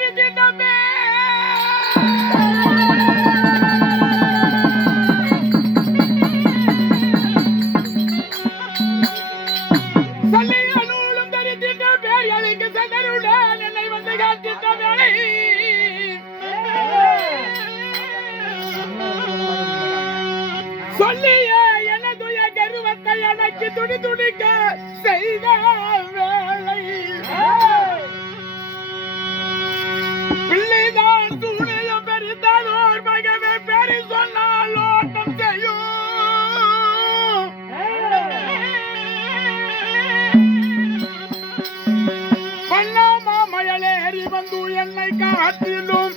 தரித்திட்டமே சொல்லிய நூலும் சொல்லிய எனதுய கருவத்தை எனக்கு துடி துடிக்க பிள்ளைதான் துணையும் பெரிதானோர் மகவே பெரி சொன்னால் ஓட்டம் செய்யும். பண்ணாமா மயலேறி வந்து என்னை காத்திலும்.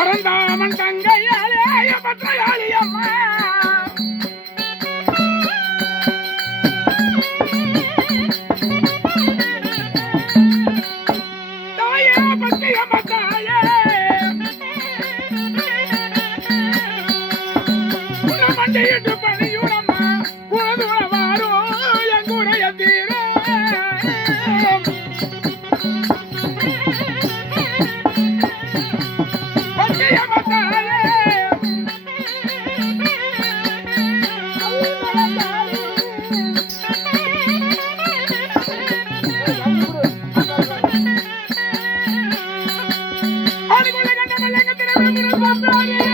பரந்தாமன் தங்கையாலே பற்றையாளி அம்மா பணியூரம்மா குழந்தை வாரும் எங்குடைய தீரம் Baba, Baba,